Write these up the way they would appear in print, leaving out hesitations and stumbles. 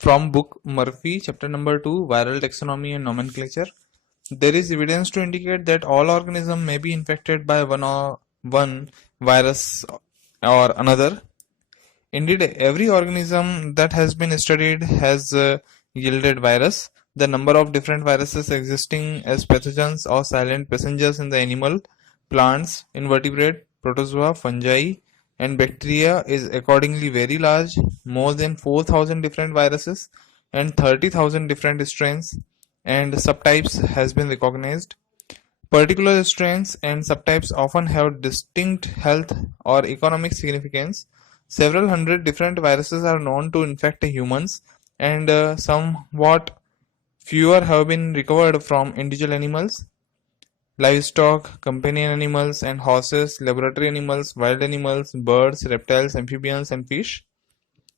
From book Murphy, chapter number 2, Viral Taxonomy and Nomenclature. There is evidence to indicate that all organisms may be infected by one virus or another. Indeed, every organism that has been studied has yielded virus. The number of different viruses existing as pathogens or silent passengers in the animal, plants, invertebrate, protozoa, fungi, and bacteria is accordingly very large, more than 4,000 different viruses and 30,000 different strains and subtypes has been recognized. Particular strains and subtypes often have distinct health or economic significance. Several hundred different viruses are known to infect humans, and somewhat fewer have been recovered from individual animals, livestock, companion animals and horses, laboratory animals, wild animals, birds, reptiles, amphibians, and fish.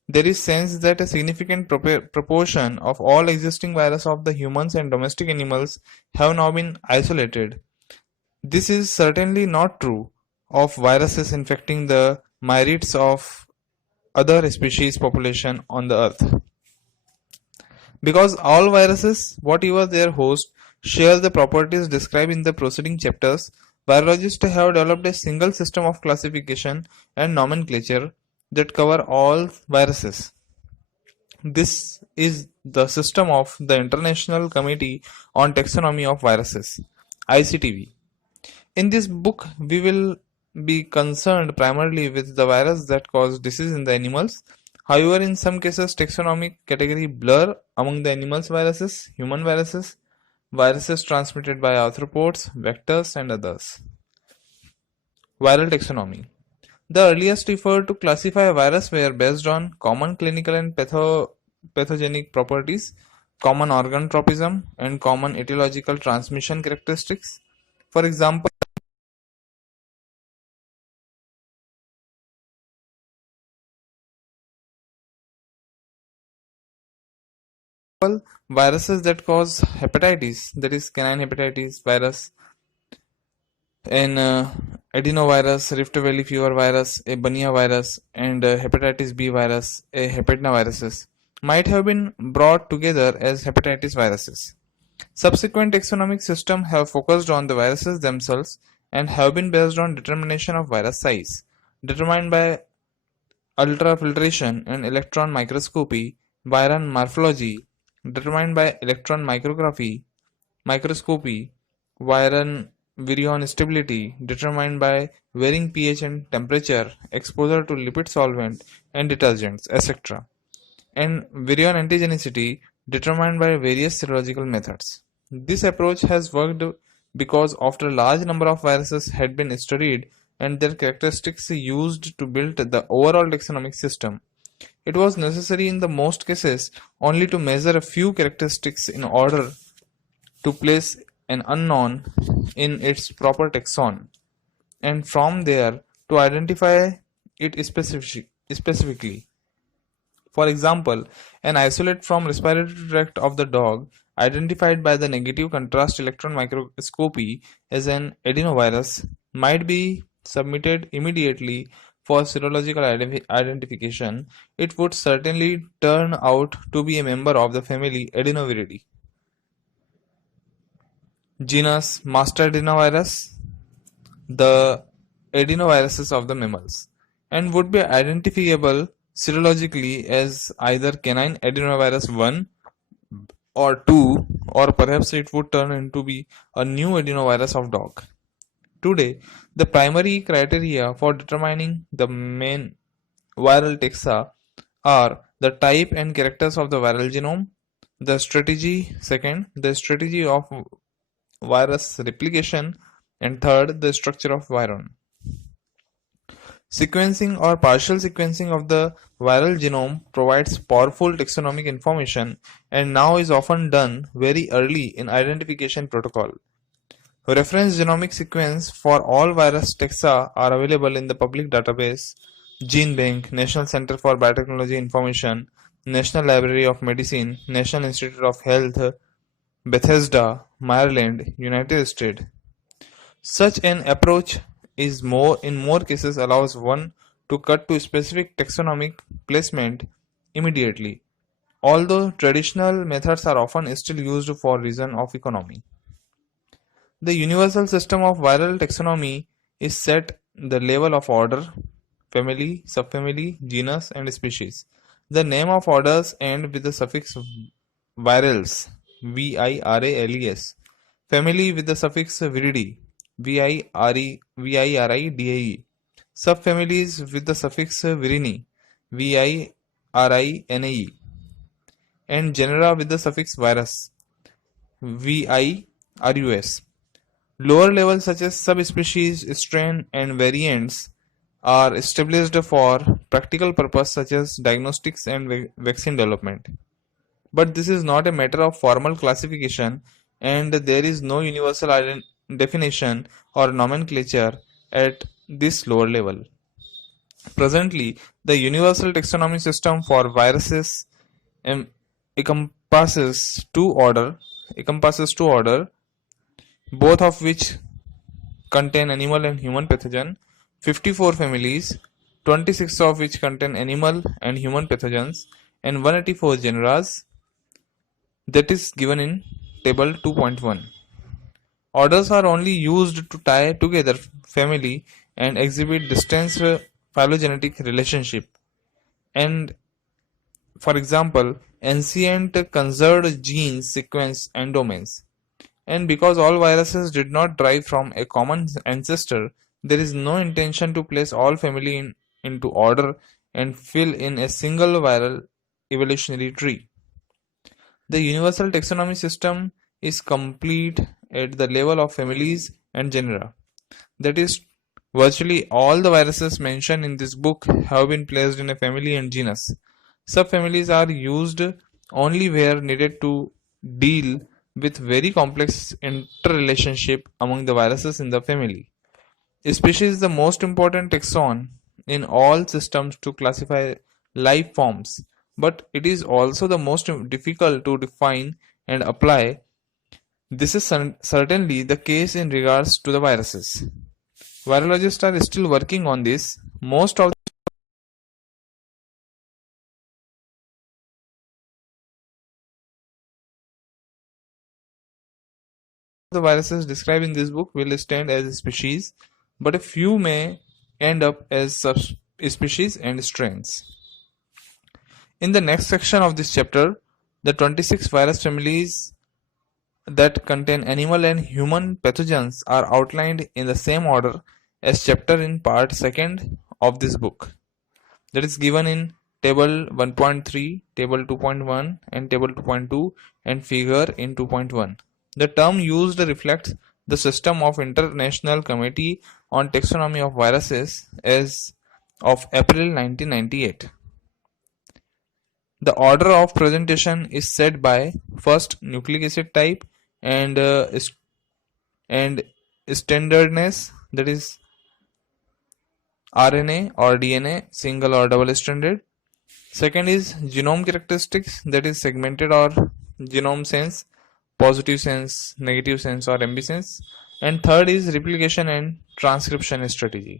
There is sense that a significant proportion of all existing viruses of the humans and domestic animals have now been isolated. This is certainly not true of viruses infecting the myriads of other species population on the earth. Because all viruses, whatever their host, share the properties described in the preceding chapters, virologists have developed a single system of classification and nomenclature that cover all viruses. This is the system of the International Committee on Taxonomy of Viruses, ICTV. In this book, we will be concerned primarily with the virus that cause disease in the animals. However, in some cases, taxonomic category blur among the animals viruses, human viruses, viruses transmitted by arthropods, vectors, and others. Viral taxonomy. The earliest effort to classify a virus were based on common clinical and pathogenic properties, common organ tropism, and common etiological transmission characteristics. For example, viruses that cause hepatitis, that is canine hepatitis virus, an adenovirus, Rift Valley fever virus, a Bania virus, and hepatitis B virus, a hepatinaviruses, might have been brought together as hepatitis viruses. Subsequent taxonomic systems have focused on the viruses themselves and have been based on determination of virus size, determined by ultrafiltration and electron microscopy, virion morphology, determined by electron microscopy, virion stability, determined by varying pH and temperature, exposure to lipid solvent and detergents, etc., and virion antigenicity, determined by various serological methods. This approach has worked because after a large number of viruses had been studied and their characteristics used to build the overall taxonomic system, it was necessary in the most cases only to measure a few characteristics in order to place an unknown in its proper taxon, and from there to identify it specifically. For example, an isolate from respiratory tract of the dog identified by the negative contrast electron microscopy as an adenovirus might be submitted immediately for serological identification. It would certainly turn out to be a member of the family Adenoviridae. Genus Master adenovirus, the adenoviruses of the mammals, and would be identifiable serologically as either canine adenovirus 1 or 2, or perhaps it would turn into be a new adenovirus of dog. Today, the primary criteria for determining the main viral taxa are the type and characters of the viral genome, the strategy of virus replication, and third, the structure of virion. Sequencing or partial sequencing of the viral genome provides powerful taxonomic information and now is often done very early in identification protocol. Reference genomic sequence for all virus taxa are available in the public database GeneBank, National Center for Biotechnology Information, National Library of Medicine, National Institute of Health, Bethesda, Maryland, United States. Such an approach is in more cases allows one to cut to specific taxonomic placement immediately. although traditional methods are often still used for reason of economy. The universal system of viral taxonomy is set the level of order, family, subfamily, genus, and species. The name of orders end with the suffix virals, virales, family with the suffix viridae, viride, subfamilies with the suffix virini, virine, and genera with the suffix virus, virus. Lower levels such as subspecies, strain, and variants are established for practical purposes such as diagnostics and vaccine development. But this is not a matter of formal classification, and there is no universal definition or nomenclature at this lower level. Presently, the universal taxonomy system for viruses em- encompasses two order, both of which contain animal and human pathogen, 54 families, 26 of which contain animal and human pathogens, and 184 genera, that is given in table 2.1. Orders are only used to tie together family and exhibit distant phylogenetic relationship. And for example, ancient conserved genes, sequence, and domains. And because all viruses did not derive from a common ancestor, there is no intention to place all family into order and fill in a single viral evolutionary tree. The universal taxonomy system is complete at the level of families and genera. That is, virtually all the viruses mentioned in this book have been placed in a family and genus. Subfamilies are used only where needed to deal with very complex interrelationship among the viruses in the family. Species is the most important taxon in all systems to classify life forms, but it is also the most difficult to define and apply. This is certainly the case in regards to the viruses. Virologists are still working on this. Most of the viruses described in this book will stand as species, but a few may end up as subspecies and strains. In the next section of this chapter, the 26 virus families that contain animal and human pathogens are outlined in the same order as chapter in part 2nd of this book. That is given in table 1.3, table 2.1 and table 2.2 and figure in 2.1. The term used reflects the system of International Committee on Taxonomy of Viruses as of April 1998. The order of presentation is set by first nucleic acid type and standardness, that is RNA or DNA, single or double stranded. Second is genome characteristics, that is segmented or genome sense, positive sense, negative sense or ambisense. And third is replication and transcription strategy.